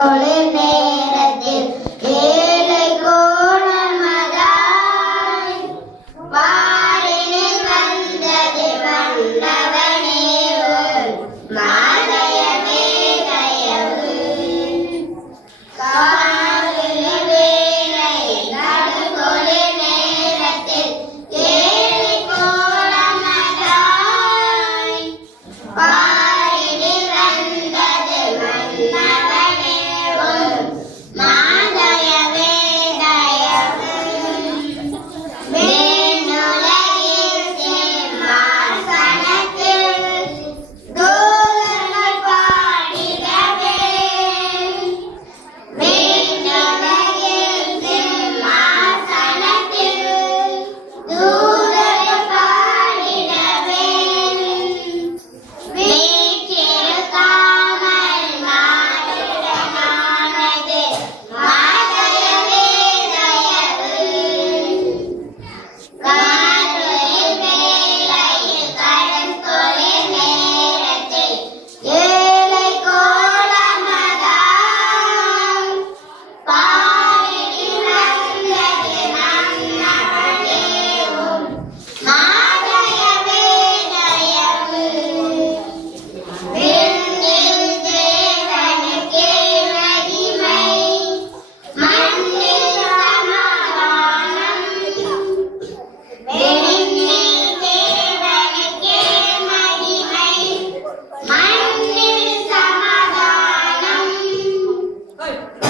好嘞。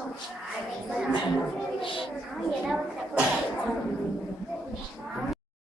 然后也在我小姑家